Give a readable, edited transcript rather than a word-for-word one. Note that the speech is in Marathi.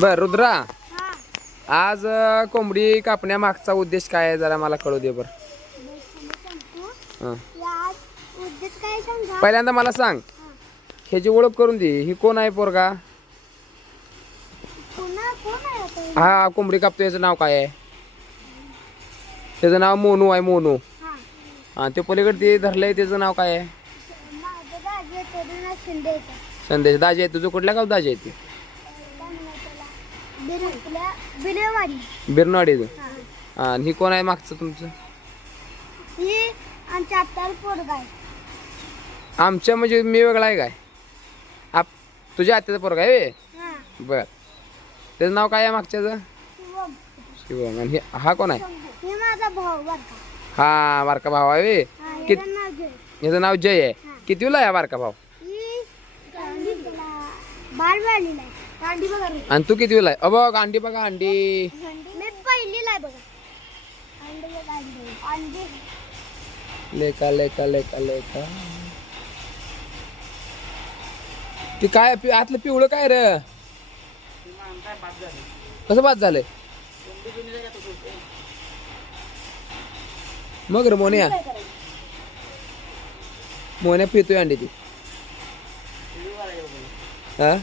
बर रुद्रा, हा आज कोंबडी कापण्या मागचा उद्देश काय आहे जरा मला कळू दे बर. उद्देश काय सांगा. पहिल्यांदा मला सांग, ह्याची ओळख करून दे. ही कोण आहे पोरगा? पुन्हा कोण आहे आता? हा कोंबडी कापतो याचं नाव काय आहे? त्याचं नाव मोनू आहे, मोनू. हा हा ते पलीकडे ते धरलंय त्याचं नाव काय आहे? माझं दाजी तरुण शिंदेचा. संदेश. दाजी आहे तुझं? कुठल्या गाव दाजी आहे ती? काय म्हणतात त्याला? बिलेवाडी. बिरनवाडीचं. हा आणि ही कोण आहे मागचं तुमचं? ही आमच्या आत्याला पोरगा आहे. आमच्या म्हणजे मी वेगळा आहे काय? तुझ्या आत्याचा पोरगा आहे व्हय? हा बर. त्याचं नाव काय आहे मागच्याचं? शिवम. शिवम. आणि हा कोण आहे? हे माझा भाऊ बरका. हा बारका भाव आहे व्हय? हा कित याचं नाव जय. याचं नाव जय आहे. हा. कितवीला आहे हा बारका भाव? ही बालवाडीला आहे. गांधी बघा रे. आणि तू कितवीला आहे? बघ अंडी बघा अंडी. मी पहिलीला आहे बघा. अंडी बघा अंडी. अंडी. लेका लेका लेका लेका. ते काय आतलं पिवळं काय रे? कसं बाद झालंय? मग रे मोन्या, मोन्या पितोय अंडी ती. हा